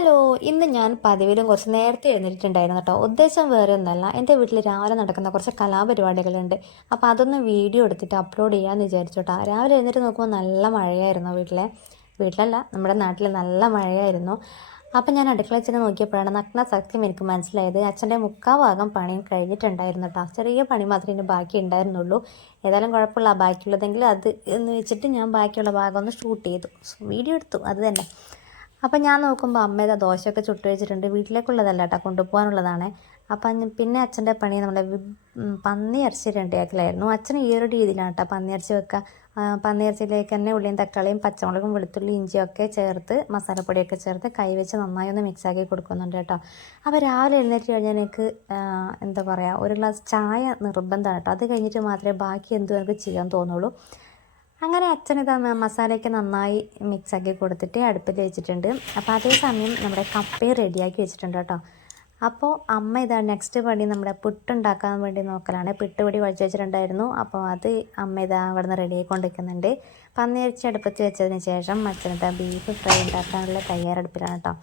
Hello, ഇന്ന് ഞാൻ പതിവിലും കുറച്ച് നേരത്തെ എഴുന്നേറ്റിട്ടുണ്ടായിരുന്നു കേട്ടോ. ഉദ്ദേശം വേറെ ഒന്നല്ല, എൻ്റെ വീട്ടിൽ രാവിലെ നടക്കുന്ന കുറച്ച് കലാപരിപാടികളുണ്ട്. അപ്പോൾ അതൊന്ന് വീഡിയോ എടുത്തിട്ട് അപ്ലോഡ് ചെയ്യാമെന്ന് വിചാരിച്ചു കേട്ടോ. രാവിലെ എഴുന്നേറ്റ് നോക്കുമ്പോൾ നല്ല മഴയായിരുന്നു വീട്ടിലല്ല നമ്മുടെ നാട്ടിൽ നല്ല മഴയായിരുന്നു. അപ്പം ഞാൻ അടുക്കളയിൽ ചെന്ന് നോക്കിയപ്പോഴാണ് നഗ്ന സത്യം എനിക്ക് മനസ്സിലായത്. അച്ഛൻ്റെ ഭാഗം പണിയും കഴിഞ്ഞിട്ടുണ്ടായിരുന്നു കേട്ടോ. ചെറിയ പണി മാത്രമേ ഇനി ബാക്കി ഉണ്ടായിരുന്നുള്ളൂ. ഏതായാലും കുഴപ്പമില്ല, ബാക്കിയുള്ളതെങ്കിൽ അത് എന്ന് വെച്ചിട്ട് ഞാൻ ബാക്കിയുള്ള ഭാഗം ഒന്ന് ഷൂട്ട് ചെയ്തു, വീഡിയോ എടുത്തു, അത് തന്നെ. അപ്പം ഞാൻ നോക്കുമ്പോൾ അമ്മ ദോശയൊക്കെ ചുട്ട് വെച്ചിട്ടുണ്ട്. വീട്ടിലേക്കുള്ളതല്ല കേട്ടോ, കൊണ്ടുപോകാനുള്ളതാണ്. അപ്പം പിന്നെ അച്ഛൻ്റെ പണി നമ്മുടെ പന്നി ഇറച്ചി റെഡിയാക്കലായിരുന്നു. അച്ഛൻ ഈ ഒരു രീതിയിലാണ് കേട്ടോ പന്നി ഇറച്ചി വെക്കുക. പന്നി ഇറച്ചിയിലേക്ക് തന്നെ ഉള്ളിയും തക്കാളിയും പച്ചമുളകും വെളുത്തുള്ളി ഇഞ്ചിയൊക്കെ ചേർത്ത് മസാലപ്പൊടിയൊക്കെ ചേർത്ത് കൈവച്ച് നന്നായി ഒന്ന് മിക്സാക്കി കൊടുക്കുന്നുണ്ട് കേട്ടോ. അപ്പോൾ രാവിലെ എഴുന്നേറ്റ് കഴിഞ്ഞാൽ എനിക്ക് എന്താ പറയുക, ഒരു ഗ്ലാസ് ചായ നിർബന്ധമാണ് കേട്ടോ. അത് കഴിഞ്ഞിട്ട് മാത്രമേ ബാക്കി എന്തും എനിക്ക് ചെയ്യാൻ തോന്നുള്ളൂ. അങ്ങനെ അച്ഛനിത് മസാലയൊക്കെ നന്നായി മിക്സാക്കി കൊടുത്തിട്ട് അടുപ്പിൽ വെച്ചിട്ടുണ്ട്. അപ്പോൾ അതേ സമയം നമ്മുടെ കപ്പയും റെഡിയാക്കി വെച്ചിട്ടുണ്ട് കേട്ടോ. അപ്പോൾ അമ്മ ഇതാ നെക്സ്റ്റ് പണി നമ്മുടെ പുട്ടുണ്ടാക്കാൻ വേണ്ടി നോക്കലാണ്. പുട്ടുപൊടി കുഴച്ച് വെച്ചിട്ടുണ്ടായിരുന്നു. അപ്പോൾ അത് അമ്മ ഇതാ അവിടെ നിന്ന് റെഡിയായിക്കൊണ്ടിരിക്കുന്നുണ്ട്. പന്നിയിറച്ചി അടുപ്പത്ത് വെച്ചതിന് ശേഷം അച്ഛനിതാ ബീഫ് ഫ്രൈ ഉണ്ടാക്കാനുള്ള തയ്യാറെടുപ്പിലാണ് കേട്ടോ.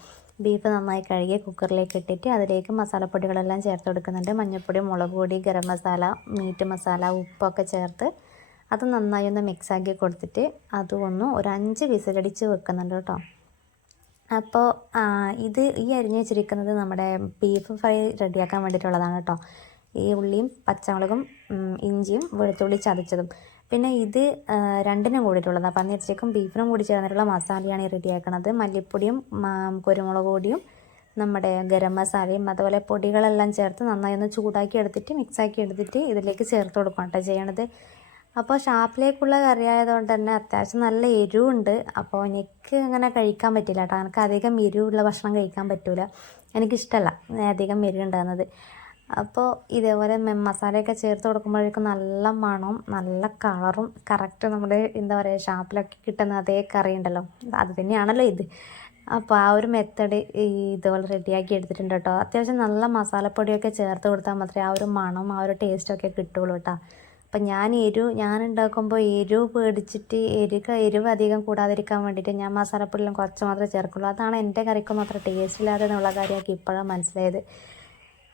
ബീഫ് നന്നായി കഴുകി കുക്കറിലേക്ക് ഇട്ടിട്ട് അതിലേക്ക് മസാലപ്പൊടികളെല്ലാം ചേർത്ത് കൊടുക്കുന്നുണ്ട്. മഞ്ഞൾപ്പൊടി, മുളക് പൊടി, ഗരം മസാല, മീറ്റ് മസാല, ഉപ്പൊക്കെ ചേർത്ത് അത് നന്നായി ഒന്ന് മിക്സാക്കി കൊടുത്തിട്ട് അതും ഒരു 5 വിസിലടിച്ച് വെക്കുന്നുണ്ട് കേട്ടോ. അപ്പോൾ ഈ അരിഞ്ഞ് വെച്ചിരിക്കുന്നത് നമ്മുടെ ബീഫ് ഫ്രൈ റെഡിയാക്കാൻ വേണ്ടിയിട്ടുള്ളതാണ് കേട്ടോ. ഈ ഉള്ളിയും പച്ചമുളകും ഇഞ്ചിയും വെളുത്തുള്ളി ചതച്ചതും. പിന്നെ ഇത് രണ്ടിനും കൂടിയിട്ടുള്ളതാണ്. പന്നിയിറച്ചിക്കും ബീഫിനും കൂടി ചേർന്നിട്ടുള്ള മസാലയാണ് ഈ റെഡിയാക്കുന്നത്. മല്ലിപ്പൊടിയും കുരുമുളക് പൊടിയും നമ്മുടെ ഗരം മസാലയും അതുപോലെ പൊടികളെല്ലാം ചേർത്ത് നന്നായി ഒന്ന് ചൂടാക്കി എടുത്തിട്ട് മിക്സാക്കി എടുത്തിട്ട് ഇതിലേക്ക് ചേർത്ത് കൊടുക്കണം കേട്ടോ ചെയ്യണത്. അപ്പോൾ ഷാപ്പിലേക്കുള്ള കറി ആയതുകൊണ്ട് തന്നെ അത്യാവശ്യം നല്ല എരിവുണ്ട്. അപ്പോൾ എനിക്ക് അങ്ങനെ കഴിക്കാൻ പറ്റില്ല കേട്ടോ. എനിക്ക് അധികം എരിവുള്ള ഭക്ഷണം കഴിക്കാൻ പറ്റില്ല, എനിക്കിഷ്ടമല്ല അധികം എരിവുണ്ടാകുന്നത്. അപ്പോൾ ഇതേപോലെ മസാലയൊക്കെ ചേർത്ത് കൊടുക്കുമ്പോഴേക്കും നല്ല മണവും നല്ല കളറും കറക്റ്റ് നമ്മുടെ എന്താ പറയുക ഷാപ്പിലൊക്കെ കിട്ടുന്ന അതേ കറി ഉണ്ടല്ലോ, അത് തന്നെയാണല്ലോ ഇത്. അപ്പോൾ ആ ഒരു മെത്തേഡ് ഇതുപോലെ റെഡിയാക്കി എടുത്തിട്ടുണ്ട് കേട്ടോ. അത്യാവശ്യം നല്ല മസാലപ്പൊടിയൊക്കെ ചേർത്ത് കൊടുത്താൽ മാത്രമേ ആ ഒരു മണവും ആ ഒരു ടേസ്റ്റൊക്കെ കിട്ടുള്ളൂ കേട്ടോ. അപ്പം ഞാൻ ഉണ്ടാക്കുമ്പോൾ എരിവ് പേടിച്ചിട്ട് എരിവ് അധികം കൂടാതിരിക്കാൻ വേണ്ടിയിട്ട് ഞാൻ മസാലപ്പൊടിയെല്ലാം കുറച്ച് മാത്രമേ ചേർക്കുള്ളൂ. അതാണ് എൻ്റെ കറിക്കൊന്നും അത്ര ടേസ്റ്റ് ഇല്ലാതെ എന്നുള്ള കാര്യമൊക്കെ ഇപ്പോഴാണ് മനസ്സിലായത്.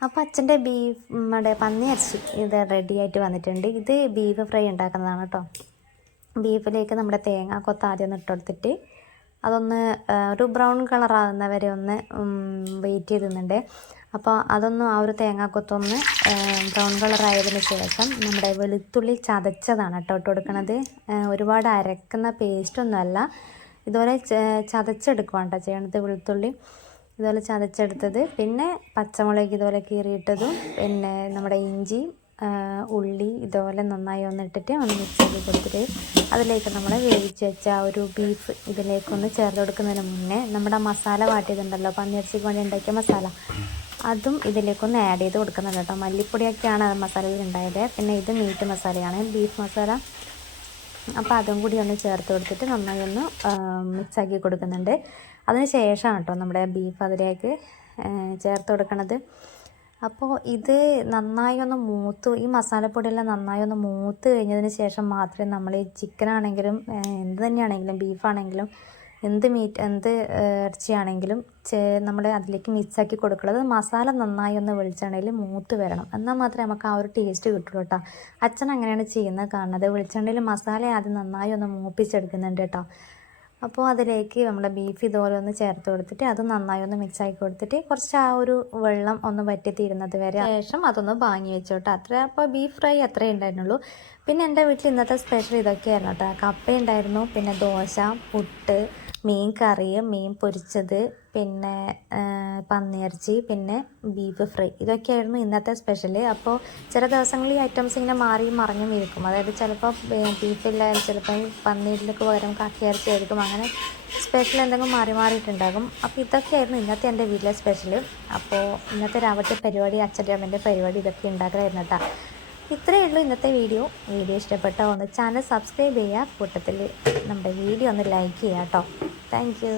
അപ്പോൾ അച്ഛൻ്റെ നമ്മുടെ പന്നി ഇറച്ചി ഇത് റെഡിയായിട്ട് വന്നിട്ടുണ്ട്. ഇത് ബീഫ് ഫ്രൈ ഉണ്ടാക്കുന്നതാണ് കേട്ടോ. ബീഫിലേക്ക് നമ്മുടെ തേങ്ങ കൊത്ത് ആദ്യം ഒന്ന് ഇട്ടെടുത്തിട്ട് അതൊന്ന് ഒരു ബ്രൗൺ കളറാകുന്നവരെ ഒന്ന് വെയിറ്റ് ചെയ്തിരുന്നുണ്ട്. അപ്പോൾ അതൊന്ന് ആ ഒരു തേങ്ങാക്കൊത്തൊന്ന് ബ്രൗൺ കളറായതിന് ശേഷം നമ്മുടെ വെളുത്തുള്ളി ചതച്ചതാണ് കേട്ടോ ഇട്ട് കൊടുക്കണത്. ഒരുപാട് അരക്കുന്ന പേസ്റ്റൊന്നുമല്ല, ഇതുപോലെ ചതച്ചെടുക്കുകയാണ് കേട്ടോ ചെയ്യണത്. വെളുത്തുള്ളി ഇതുപോലെ ചതച്ചെടുത്തത്, പിന്നെ പച്ചമുളക് ഇതുപോലെ കീറിയിട്ടതും, പിന്നെ നമ്മുടെ ഇഞ്ചി ഉള്ളി ഇതുപോലെ നന്നായി ഒന്നിട്ടിട്ട് ഒന്ന് മിക്സ് ചെയ്ത് കൊടുത്തിട്ട് അതിലേക്ക് നമ്മൾ വേവിച്ച് വെച്ച ആ ഒരു ബീഫ് ഇതിലേക്കൊന്ന് ചേർത്ത് കൊടുക്കുന്നതിന് മുന്നേ നമ്മുടെ മസാല വാട്ടിയതുണ്ടല്ലോ, പന്നിയിറച്ചിക്ക് വേണ്ടി ഉണ്ടാക്കിയ മസാല, അതും ഇതിലേക്കൊന്ന് ആഡ് ചെയ്ത് കൊടുക്കുന്നുണ്ട് കേട്ടോ. മല്ലിപ്പൊടിയൊക്കെയാണ് മസാലയിൽ ഉണ്ടായത്. പിന്നെ ഇത് മീറ്റ് മസാലയാണ്, ബീഫ് മസാല. അപ്പോൾ അതും കൂടി ഒന്ന് ചേർത്ത് കൊടുത്തിട്ട് നന്നായി ഒന്ന് മിക്സാക്കി കൊടുക്കുന്നുണ്ട്. അതിന് ശേഷമാണ് കേട്ടോ നമ്മുടെ ബീഫ് അതിലേക്ക് ചേർത്ത് കൊടുക്കണത്. അപ്പോൾ ഇത് നന്നായി ഒന്ന് ഈ മസാലപ്പൊടിയെല്ലാം നന്നായി ഒന്ന് മൂത്ത് കഴിഞ്ഞതിന് ശേഷം മാത്രമേ നമ്മൾ ഈ ചിക്കനാണെങ്കിലും എന്ത് തന്നെയാണെങ്കിലും ബീഫാണെങ്കിലും എന്ത് ഇറച്ചിയാണെങ്കിലും നമ്മൾ അതിലേക്ക് മിക്സാക്കി കൊടുക്കുന്നത്. മസാല നന്നായി ഒന്ന് വെളിച്ചെണ്ണയിൽ മൂത്ത് വരണം, എന്നാൽ മാത്രമേ നമുക്ക് ആ ഒരു ടേസ്റ്റ് കിട്ടുള്ളൂ കേട്ടോ. അച്ഛൻ അങ്ങനെയാണ് ചെയ്യുന്നത് കാണുന്നത്. വെളിച്ചെണ്ണയിൽ മസാല ആദ്യം നന്നായി ഒന്ന് മൂപ്പിച്ചെടുക്കുന്നുണ്ട് കേട്ടോ. അപ്പോൾ അതിലേക്ക് നമ്മുടെ ബീഫ് ഇതുപോലെ ഒന്ന് ചേർത്ത് കൊടുത്തിട്ട് അത് നന്നായി ഒന്ന് മിക്സാക്കി കൊടുത്തിട്ട് കുറച്ച് ആ ഒരു വെള്ളം ഒന്ന് വറ്റി തീരുന്നത് വരെ ശേഷം അതൊന്ന് വാങ്ങി വെച്ചോട്ടെ. അപ്പോൾ ബീഫ് ഫ്രൈ അത്രേ ഉണ്ടായിരുന്നുള്ളൂ. പിന്നെ എൻ്റെ വീട്ടിൽ ഇന്നത്തെ സ്പെഷ്യൽ ഇതൊക്കെയായിരുന്നു കേട്ടോ. കപ്പ ഉണ്ടായിരുന്നു, പിന്നെ ദോശ, പുട്ട്, മീൻ കറി, മീൻ പൊരിച്ചത്, പിന്നെ പന്നിയിറച്ചി, പിന്നെ ബീഫ് ഫ്രൈ, ഇതൊക്കെയായിരുന്നു ഇന്നത്തെ സ്പെഷ്യൽ. അപ്പോൾ ചില ദിവസങ്ങളിൽ ഈ ഐറ്റംസ് ഇങ്ങനെ മാറി മറിഞ്ഞും ഇരിക്കും. അതായത് ചിലപ്പോൾ ബീഫില്ല, ചിലപ്പോൾ പന്നീരിലേക്ക് പകരം കക്കയിറച്ചി ആയിരിക്കും. അങ്ങനെ സ്പെഷ്യൽ എന്തെങ്കിലും മാറിയിട്ടുണ്ടാകും. അപ്പോൾ ഇതൊക്കെയായിരുന്നു ഇന്നത്തെ എൻ്റെ വീട്ടിലെ സ്പെഷ്യൽ. അപ്പോൾ ഇന്നത്തെ രാവിലത്തെ പരിപാടി, അച്ഛൻ്റെ അമ്മേൻ്റെ പരിപാടി ഇതൊക്കെ ഉണ്ടാക്കലായിരുന്നു കേട്ടോ. ഇത്രയേ ഉള്ളൂ ഇന്നത്തെ വീഡിയോ ഇഷ്ടപ്പെട്ടോ ഒന്ന് ചാനൽ സബ്സ്ക്രൈബ് ചെയ്യുക, കൂട്ടത്തിൽ നമ്മുടെ വീഡിയോ ഒന്ന് ലൈക്ക് ചെയ്യുക കേട്ടോ. Thank you.